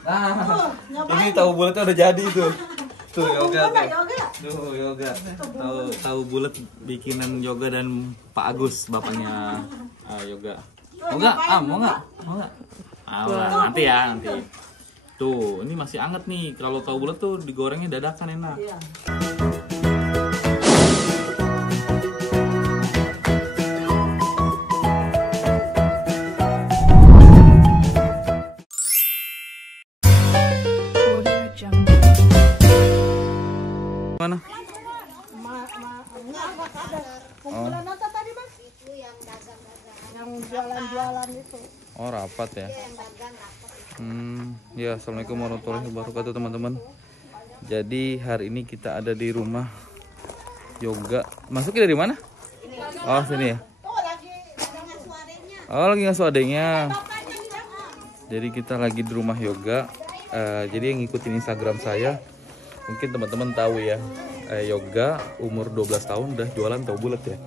Nah, ini tahu bulatnya udah jadi tuh. Tuh yoga tuh. Tuh yoga. Tahu bulat bikinan yoga dan Pak Agus bapaknya yoga. Mau nggak? Mau nggak? Mau nggak? Nanti ya, nanti. Tuh, ini masih anget nih. Kalau tahu bulat tuh digorengnya dadakan enak. Iya. Mana? Kumpulan apa tadi, Mas? Itu yang dagang-dagang. Yang jualan-jualan itu. Oh, rapat ya. Yang dagang rapat. Ya, assalamualaikum warahmatullahi wabarakatuh teman-teman. Jadi hari ini kita ada di rumah yoga. Masuknya dari mana? Oh, sini ya. Oh, lagi ngasuh adeknya. Jadi kita lagi di rumah yoga. Jadi yang ngikutin Instagram saya, mungkin teman-teman tahu ya. Yoga umur 12 tahun udah jualan tahu bulat ya.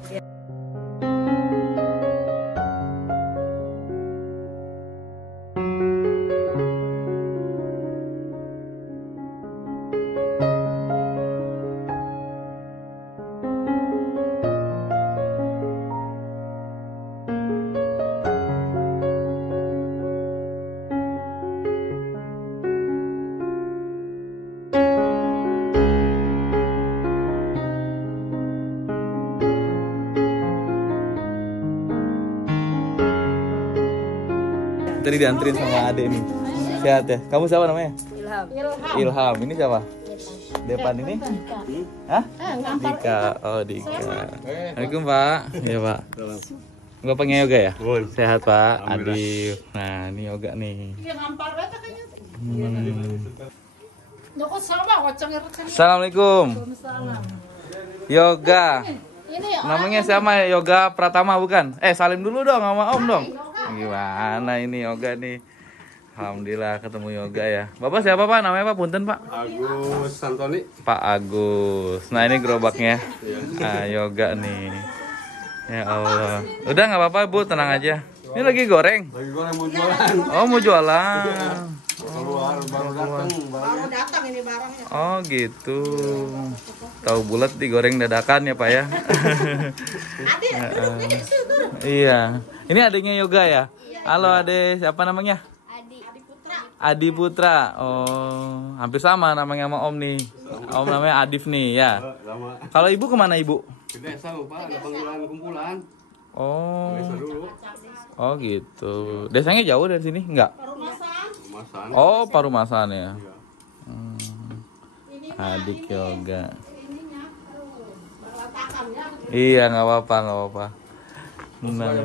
Tadi dianterin sama Ade nih. Sehat ya? Kamu siapa namanya? Ilham. Ilham. Ini siapa? Depan ini? Hah? Dika. Oh, Dika. Assalamualaikum, Pak. Iya, Pak. Bapaknya yoga ya? Sehat, Pak. Adif. Nah, ini yoga nih. Assalamualaikum. Yoga. Namanya siapa? Yoga Pratama bukan? Salim dulu dong sama Om dong. Gimana ini yoga nih? Alhamdulillah ketemu yoga ya. Bapak siapa Pak? Namanya Pak? Punten Pak. Agus Santoni. Pak Agus. Nah ini gerobaknya. Nah yoga nih. Ya Allah. Udah nggak apa-apa Bu, tenang aja. Ini lagi goreng. Lagi goreng mau jualan. Oh mau jualan. Keluar baru datang ini barangnya. Oh gitu. Tahu bulat digoreng dadakan ya Pak ya. Iya. Ini adiknya yoga ya? Halo Ade, siapa namanya? Adi Putra. Oh, hampir sama namanya sama Om nih. Om namanya Adif nih ya. Kalau Ibu kemana Ibu? Ke desa Pak, ada panggilan kumpulan. Oh. Desa dulu. Oh gitu. Desanya jauh dari sini? Enggak? Rumasan. Oh, Parumasan ya. Adik yoga. Iya, nggak apa-apa, nggak apa-apa. Nah.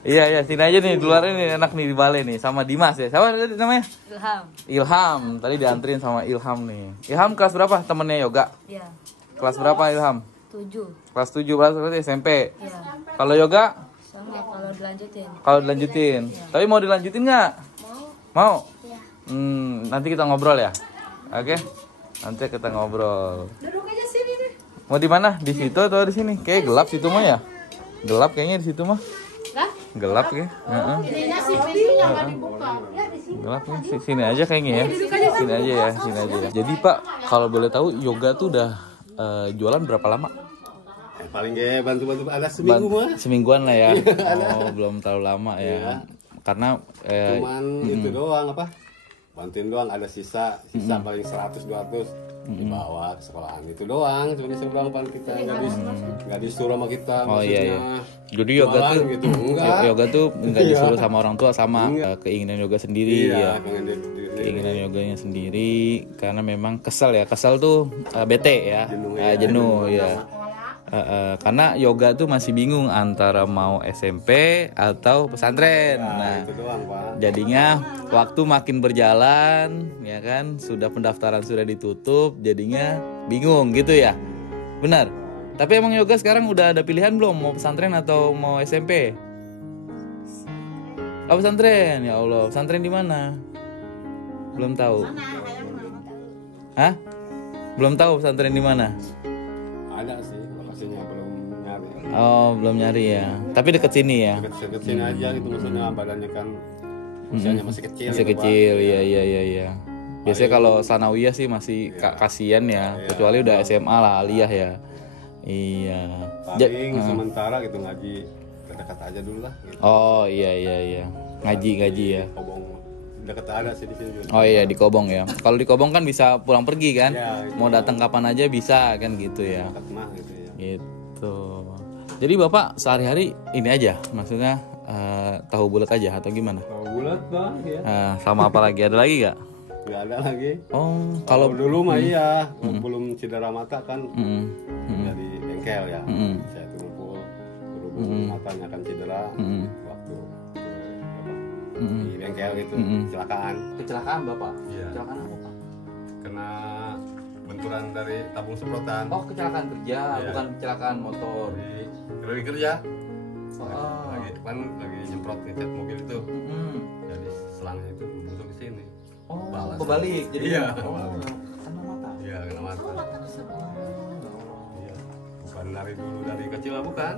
Iya, sini aja nih, di luar ini enak nih di balai nih sama Dimas ya. Siapa tadi namanya? Ilham. Ilham. Tadi dianterin sama Ilham nih. Ilham kelas berapa temennya yoga? Iya. Kelas berapa Ilham? 7. Kelas 7 berarti SMP. Iya. Kalau yoga? Sama kalau dilanjutin. Kalau dilanjutin. Tapi mau dilanjutin nggak? Mau. Iya. Nanti kita ngobrol ya. Oke. Nanti kita ngobrol. Duduk aja sini deh. Mau di mana? Di situ atau di sini? Kayak gelap situ mah ya. Gelap kayaknya di situ mah. Lah? Gelap ya. Heeh. Ini nasi pintunya nggak dibuka. Ya di sini. Gelap ya. Sini aja kayaknya ya. Sini aja ya, sini aja ya. Jadi Pak, kalau boleh tahu yoga tuh udah jualan berapa lama? Paling gak bantu-bantu ada seminggu mah. Semingguan lah ya. Oh, belum terlalu lama ya. Karena Cuman itu doang apa? Bantuin doang, ada sisa paling 100-200 dibawa ke sekolahan itu doang. Cuma disuruh doang paling kita nggak disuruh sama kita. Oh maksudnya. iya. Jadi yoga Jualan tuh gitu. Enggak. yoga tuh nggak disuruh sama orang tua, sama keinginan yoga sendiri ya. Keinginan yoganya sendiri karena memang kesel tuh bete ya. Jenuh ya. Karena yoga tuh masih bingung antara mau SMP atau pesantren. Nah, itu doang, Pak. jadinya waktu makin berjalan, ya kan, sudah pendaftaran sudah ditutup, jadinya bingung gitu ya. Benar. Tapi emang yoga sekarang udah ada pilihan belum mau pesantren atau mau SMP? Oh, pesantren. Ya Allah, pesantren di mana? Belum tahu. Hah? Belum tahu pesantren di mana? Ada sih, lokasinya belum nyari. Oh, belum nyari ya. Tapi deket sini ya. Deket sini aja gitu, maksudnya badannya kan usianya masih kecil. Masih gitu, Pak. kecil, iya. Biasanya kalau sanawiyah sih masih kasihan ya, kecuali udah SMA lah, aliyah ya. Iya. Paling sementara gitu ngaji dekat aja dulu lah. Gitu. Oh iya. Ngaji ya. Kobong dekat ada sih di sini. Oh iya, di Kobong ya. Kalau di Kobong kan bisa pulang pergi kan? Ya, mau datang kapan aja bisa kan gitu ya. Dekat mah gitu ya. Gitu. Jadi Bapak sehari-hari ini aja, maksudnya tahu bulat aja atau gimana? Tahu bulat bang ya. Sama apa lagi? Ada lagi nggak? Nggak ada lagi. Oh, kalau dulu mah iya, belum cedera mata kan dari bengkel ya. Saya tuh ngumpul berhubung matanya kan cedera waktu di bengkel gitu, Kecelakaan Bapak? Iya. Kecelakaan apa Pak? Kena benturan dari tabung semprotan. Oh, kecelakaan kerja, bukan kecelakaan motor. Lagi kerja. Oh. Lagi nyemprot ngecat mobil itu. Jadi selangnya itu busuk ke sini. Oh, kebalik. Jadi iya. Kena mata. Iya, kena mata. Iya. Bukan dari dulu dari kecil lah bukan.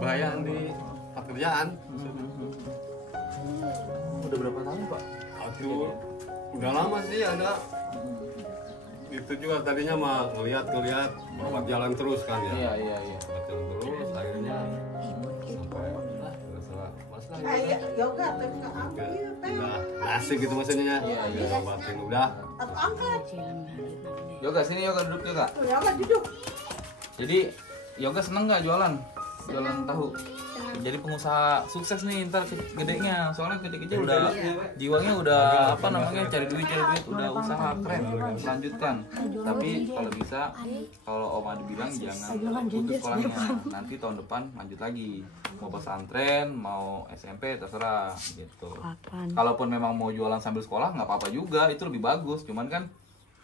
Bahayaan di pekerjaan. Udah berapa tahun Pak? Aduh, udah lama sih ada. Itu juga tadinya mah ngeliat berobat jalan terus kan ya. Iya. Berobat jalan terus akhirnya sampai masalah yoga tapi nggak ambil teh. udah asik gitu maksudnya. Iya. Obatin udah. Atau angkat. Yoga sini Yoga duduk Yoga. Yoga duduk. Jadi Yoga seneng nggak jualan tahu? Jadi pengusaha sukses nih ntar gedenya, soalnya kecil-kecil udah jiwanya udah apa namanya cari duit udah usaha keren lanjutkan. Tapi kalau bisa kalau Om Adi bilang jangan putus sekolahnya, nanti tahun depan lanjut lagi mau pesantren mau SMP terserah gitu. Kalaupun memang mau jualan sambil sekolah nggak apa-apa juga, itu lebih bagus, cuman kan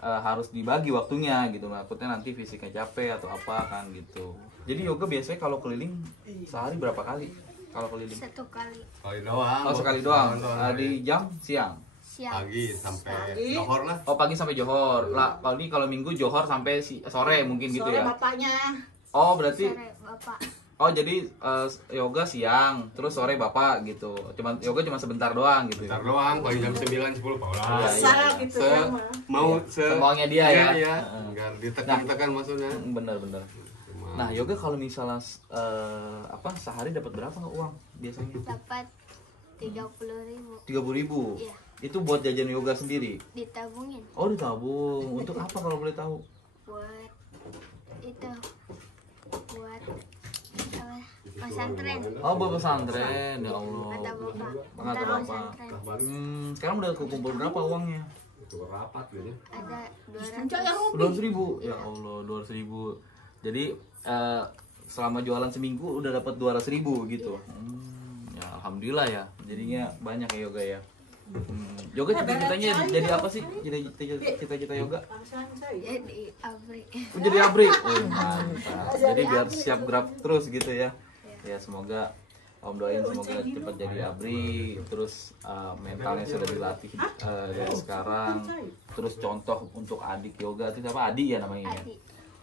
harus dibagi waktunya gitu, takutnya nanti fisiknya capek atau apa kan gitu. Jadi Yoga biasanya kalau keliling sehari berapa kali? Kalau keliling? Satu kali. Sekali doang. Oh sekali doang. Di jam siang? Pagi sampai Johor lah. Oh pagi sampai Johor. Lah kalau minggu Johor sampai sore mungkin gitu ya? Sore bapaknya. Oh berarti? Sore bapak. Oh jadi Yoga siang, terus sore bapak gitu. Yoga cuma sebentar doang gitu. Sebentar doang, paling jam 9-10 pulang. Asal gitu ya. Mau semaunya dia ya. Iya. Enggak ditekan-tekan maksudnya. Bener. Nah Yoga kalau misalnya sehari dapat berapa uang biasanya? Dapat 30.000. 30.000. Iya. Itu buat jajan Yoga sendiri? Ditabungin. Oh ditabung. Untuk apa kalau boleh tahu? Buat itu. Buat apa? Pesantren. Oh buat pesantren ya Allah. Kata bapak. Kata Ntar bapak. pesantren. Sekarang udah kekumpul berapa uangnya? Itu rapat kayaknya. Ada 200.000. Ya Allah 200.000. Jadi selama jualan seminggu udah dapat 200.000 gitu. Ya alhamdulillah ya. Jadinya banyak ya Yoga ya. Yoga cita-citanya jadi apa sih? Cita-cita Yoga? jadi abri. Jadi abri. Mantap. Jadi biar siap gerak terus gitu ya. Ya semoga Om doain semoga cepat jadi abri, terus mentalnya sudah dilatih dari sekarang. Terus contoh untuk adik Yoga itu apa? Adi ya namanya ya.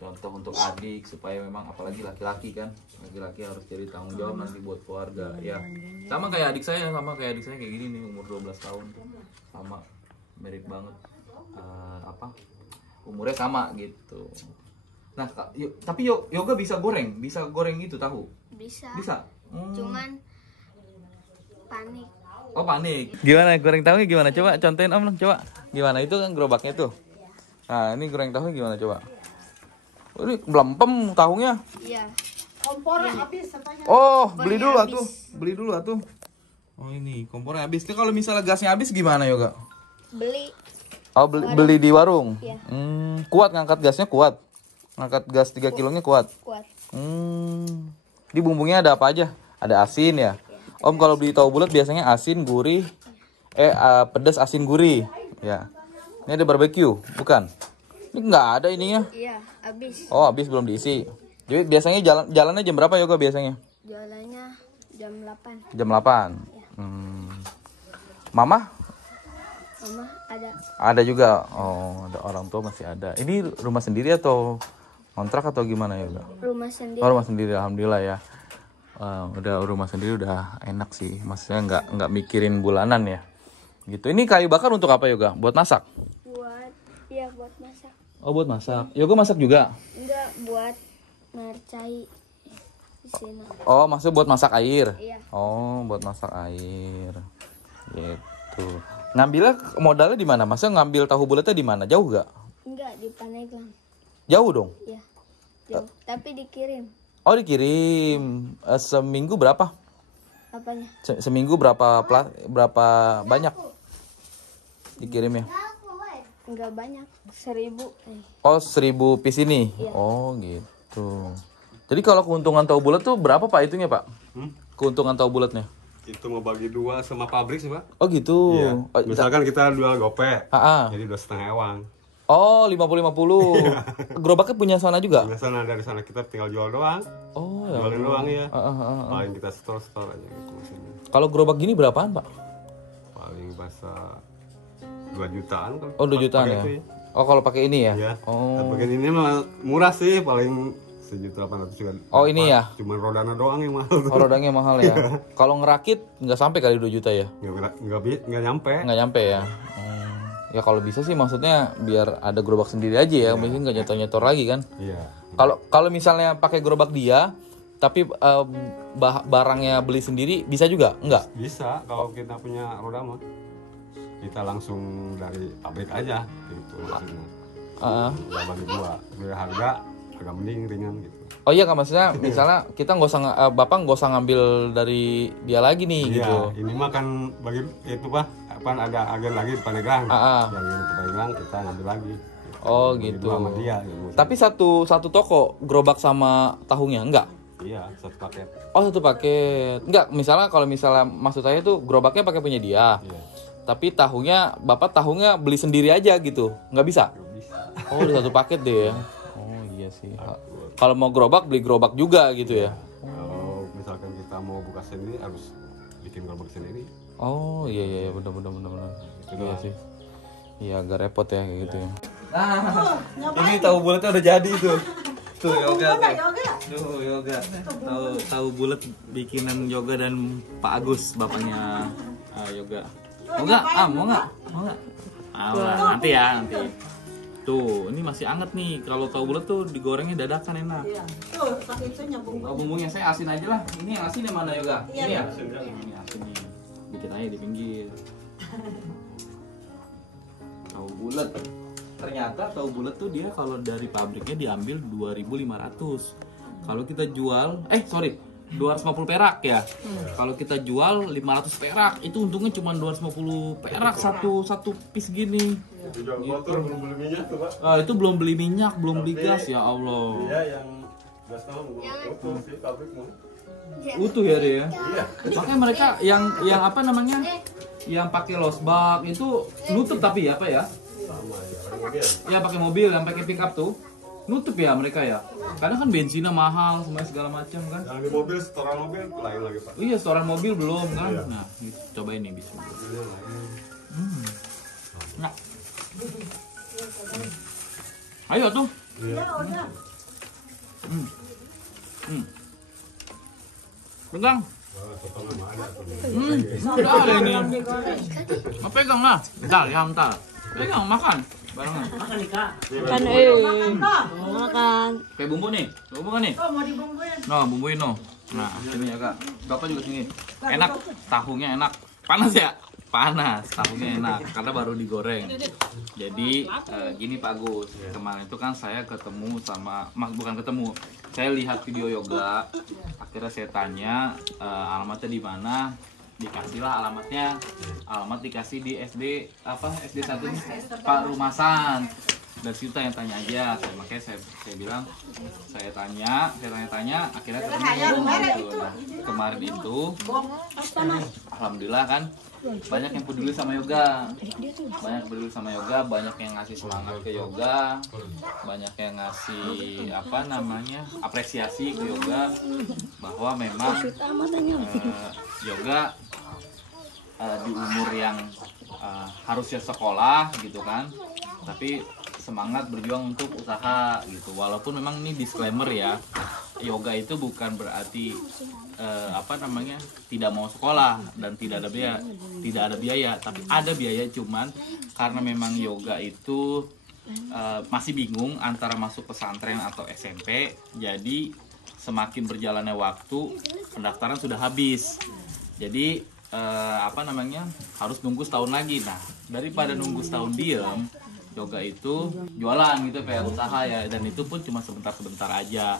Contoh untuk adik supaya memang apalagi laki-laki kan, laki-laki harus jadi tanggung jawab nanti buat keluarga ya. Sama kayak adik saya kayak gini nih, umur 12 tahun sama mirip banget, umurnya sama gitu. Nah tapi Yoga bisa goreng itu tahu? Bisa. Cuman panik. Oh panik. Gimana goreng tahunya gimana? Coba contohin Om coba. Gimana itu kan gerobaknya tuh. Nah ini goreng tahunya gimana coba? Oh, ini belempem tahunya. Iya. Kompornya habis katanya. Oh, beli dulu atuh. Oh, ini kompornya habis. Itu kalau misalnya gasnya habis gimana Yoga? Beli. Oh, beli di warung. Iya. Kuat ngangkat gasnya kuat. Ngangkat gas 3 kilonya kuat. Kuat. Di bumbunya ada apa aja? Ada asin ya. Om kalau beli tahu bulat biasanya asin, gurih, pedas, asin, gurih. Ya. Ini ada barbeque, bukan? Ini nggak ada ininya. Iya, habis. Oh, habis belum diisi. Jadi biasanya jalannya jam berapa Yoga biasanya? Jalannya jam 8. Jam 8. Ya. Mama? Mama ada. Ada juga. Oh, ada orang tua masih ada. Ini rumah sendiri atau kontrak atau gimana Yoga? Rumah sendiri. Oh, rumah sendiri, alhamdulillah ya. Udah rumah sendiri udah enak sih. Maksudnya nggak mikirin bulanan ya. Gitu. Ini kayu bakar untuk apa Yoga? Buat masak? Buat masak. Oh, buat masak. Yoga masak juga? Enggak, buat mercai di sini. Oh, maksudnya buat masak air? Iya. Oh, buat masak air. Gitu. Ngambilnya modalnya di mana? Maksudnya ngambil tahu bulatnya di mana? Jauh gak? Enggak, di Pandeglang. Jauh dong? Iya. Jauh, tapi dikirim. Oh, dikirim. Seminggu berapa? Apanya? Seminggu berapa banyak dikirimnya? Enggak banyak, 1000. Oh, 1000 piece ini? Iya. Oh, gitu. Jadi kalau keuntungan tahu bulat tuh berapa Pak hitungnya Pak? Keuntungan tahu bulatnya? Itu mau bagi 2 sama pabrik sih, Pak. Oh, gitu. Iya. Oh, Misalkan kita jual gope, Ah. jadi 2,5 ewang. Oh, 50-50. Gerobaknya punya sana juga? Biasanya dari sana kita tinggal jual doang, Oh, ya. jualin doang ya. Ah. Paling kita store aja gitu maksudnya. Kalau gerobak gini berapaan Pak? Paling bahasa 2 jutaan kalau. Oh, 2 jutaan pakai ya? itu Oh, kalau pakai ini ya? Iya. Oh. Bagian ini mah murah sih, paling 1.800.000 juga. Oh, ini ya? Cuman rodanya doang yang mahal. Oh, rodanya mahal ya. Kalau ngerakit nggak sampai kali 2 juta ya? Nggak nyampe. Nggak nyampe ya. Ya kalau bisa sih maksudnya biar ada gerobak sendiri aja ya, mungkin nggak nyetor-nyetor lagi kan. Iya. Kalau misalnya pakai gerobak dia, tapi barangnya beli sendiri bisa juga? Enggak? Bisa kalau kita punya roda mah. Kita langsung dari pabrik aja gitu maksudnya. Nggak bagi 2. Biar harga agak mending ringan gitu. Oh iya kan maksudnya misalnya kita nggak usah bapak nggak usah ngambil dari dia lagi nih gitu. Ini mah kan bagi itu Pak, apa ada agen lagi di Pandeglang. Yang ini ke Pandeglang kita ngambil lagi. Oh Bagi gitu. 2 sama dia. Gitu. Tapi satu toko gerobak sama tahunya enggak? Iya, 1 paket. Oh, 1 paket. Enggak, kalau misalnya maksud saya tuh gerobaknya pakai punya dia. Iya. Tapi bapak tahunya beli sendiri aja gitu. Nggak bisa? Nggak bisa. Oh, udah 1 paket deh ya. Oh, iya sih. Kalau mau gerobak beli gerobak juga gitu ya. Kalau misalkan kita mau buka sendiri harus bikin gerobak sendiri. Oh, iya benar. Itu Iya doang. sih. Iya, agak repot ya kayak gitu ya. Ini tahu bulatnya udah jadi tuh. Tuh Yoga tuh. Tuh Yoga. Tahu bulat bikinan Yoga dan Pak Agus bapaknya Yoga. Mau nggak? Mau nggak? Nanti ya, nanti. Tuh, ini masih anget nih. Kalau tahu bulat tuh digorengnya dadakan enak. Iya. Tuh, pakai itu nyambung. Oh, bumbunya saya asin aja lah. Ini yang asin yang mana Yoga? Iya, Ini ya? asin. Ini asin nih. Dikit aja di pinggir. Tahu bulat. Ternyata tahu bulat tuh dia kalau dari pabriknya diambil 2.500. Kalau kita jual 250 perak ya. Kalau kita jual 500 perak, itu untungnya cuma 250 perak satu piece gini. Jual motor belum beli minyak tuh Pak. Itu belum beli minyak, belum beli gas ya Allah. Iya yang gas tahu utuh sih pabrikmu. Utuh ya dia. Iya. Makanya mereka yang apa namanya? Yang pakai losbak itu nutup tapi ya Pak ya? Sama ya, pakai mobil. Ya pakai mobil, yang pakai pick up tuh nutup ya mereka ya. Kadang kan bensinnya mahal, semuanya segala macam kan. Yang di mobil, setoran mobil lain lagi Pak. Oh iya, setoran mobil belum kan? Iya. Nah, cobain nih bisa. Mobilnya lain. Nah. Ayo tuh. Iya. Pegang. Potongan mah ada tuh. Ada ini. Mau pegang lah. Bentar, ya bentar. Pegang, makan. Barengan. Makan makan. Kayak bumbu nih. Bumbu kan nih? Oh, mau dibumbuin. No, bumbuin no. Nah, sini ya kak. Bapak juga sini. Enak, tahunya enak. Panas ya? Panas, tahunya enak karena baru digoreng. Jadi gini Pak Agus, kemarin itu kan saya ketemu sama, bukan ketemu, saya lihat video Yoga. Akhirnya saya tanya alamatnya di mana. Dikasihlah alamatnya. Alamat dikasih di SD 1 nih, Pak Rumasan. Dari situ yang tanya aja, makanya saya bilang saya tanya, akhirnya ketemu gitu. Nah, kemarin itu alhamdulillah kan banyak yang peduli sama Yoga, banyak yang ngasih semangat ke Yoga, banyak yang ngasih apresiasi ke Yoga bahwa memang Yoga di umur yang harusnya sekolah gitu kan, tapi semangat berjuang untuk usaha gitu. Walaupun memang ini disclaimer ya, Yoga itu bukan berarti tidak mau sekolah dan tidak ada biaya, tapi ada biaya, cuman karena memang Yoga itu masih bingung antara masuk pesantren atau SMP. Jadi semakin berjalannya waktu, pendaftaran sudah habis. Jadi harus nunggu setahun lagi. Nah, daripada nunggu setahun diem, yoga itu jualan gitu kayak usaha ya, dan itu pun cuma sebentar-sebentar aja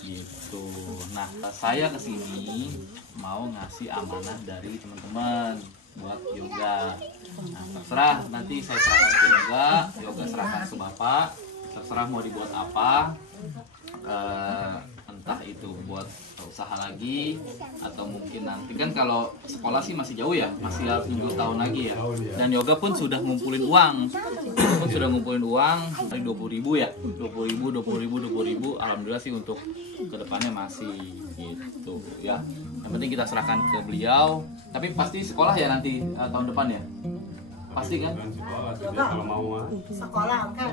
gitu. Nah, saya kesini mau ngasih amanah dari teman-teman buat yoga. Nah, terserah nanti saya serahkan ke yoga serahkan ke bapak, terserah mau dibuat apa, entah itu buat usaha lagi atau mungkin nanti kan kalau sekolah sih masih jauh ya, masih harus nunggu tahun lagi ya. Dan yoga pun sudah ngumpulin uang, dari 20.000 ya, 20.000. Alhamdulillah sih untuk kedepannya masih gitu ya. Yang penting kita serahkan ke beliau. Tapi pasti sekolah ya nanti tahun depan ya, pasti kan? Kalau mau Sekolah kan?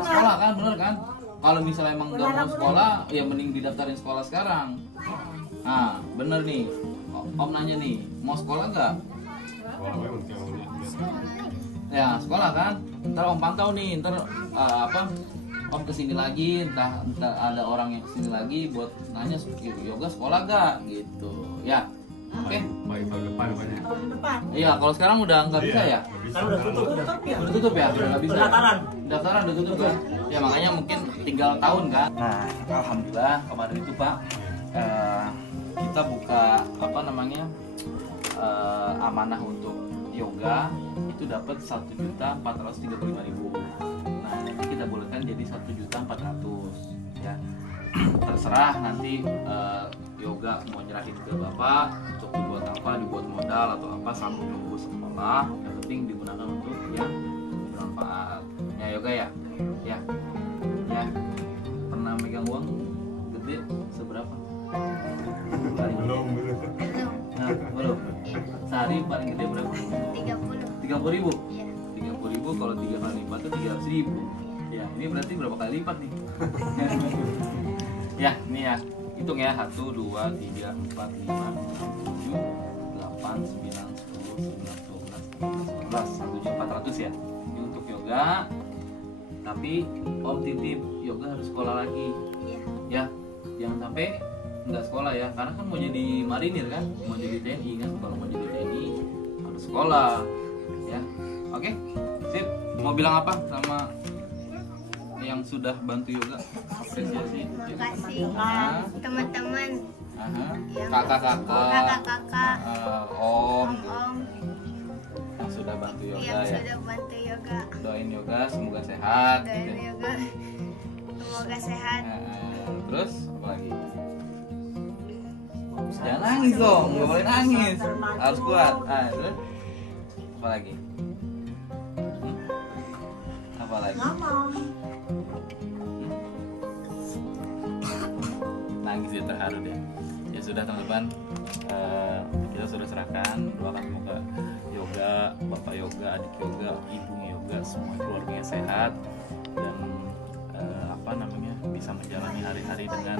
Sekolah kan, bener kan? Kalau misalnya emang gak mau sekolah, ya mending didaftarin sekolah sekarang. Nah, bener nih. Om nanya nih, mau sekolah nggak? Ya, sekolah kan? Ntar Om pantau nih, ntar Om kesini lagi, entah ada orang yang kesini lagi buat nanya yoga sekolah nggak? Gitu, ya. Oke. tahun depan banyak. Iya, kalau sekarang udah nggak bisa ya? Kan udah tutup ya. Udah tutup ya? Udah nggak bisa. Pendaftaran udah tutup ya? Ya makanya mungkin tinggal tahun kan. Nah, alhamdulillah kemarin itu Pak, kita buka amanah untuk yoga itu dapat 1.435.000. Nah, nanti kita bolehkan jadi 1.400.000 ya. Terserah nanti yoga mau nyerahin ke bapak untuk dibuat apa, dibuat modal atau apa sambil nunggu sekolah. Yang penting digunakan untuk yang bermanfaat. Ya yoga ya, ya. Pernah megang uang gede seberapa? Belum. Nah, belum. Sehari paling gede berapa? 30.000. Iya. 30.000 kalau 3 kali lipat itu 300.000. Ya, ini berarti berapa kali lipat nih? Ya, ini ya. Hitung ya, 1, 2, 3, 4, 5, 6, 7, 8, 9, 10, 11, 12, 1.400.000 ya. Ini untuk yoga. Tapi Om titip yoga harus sekolah lagi. Iya. Ya, jangan sampai nggak sekolah ya, karena kan mau jadi marinir kan, mau jadi TNI kan. Kalau mau jadi TNI harus sekolah ya. Oke, sip. Mau bilang apa sama yang sudah bantu yoga? Apresiasi. Makasih teman-teman, Kakak-kakak, om om yang sudah bantu yoga yang ya. sudah bantu yoga. Doain yoga semoga sehat. Doain yoga semoga sehat. Terus apa lagi? Jangan nangis dong, nggak boleh nangis, harus kuat. Terus apa lagi? Apa lagi? Nangis dia, terharu deh. Ya sudah teman-teman, kita sudah serahkan. Doakan semoga yoga, bapak yoga, adik yoga, ibunya yoga, semua keluarganya sehat dan bisa menjalani hari-hari dengan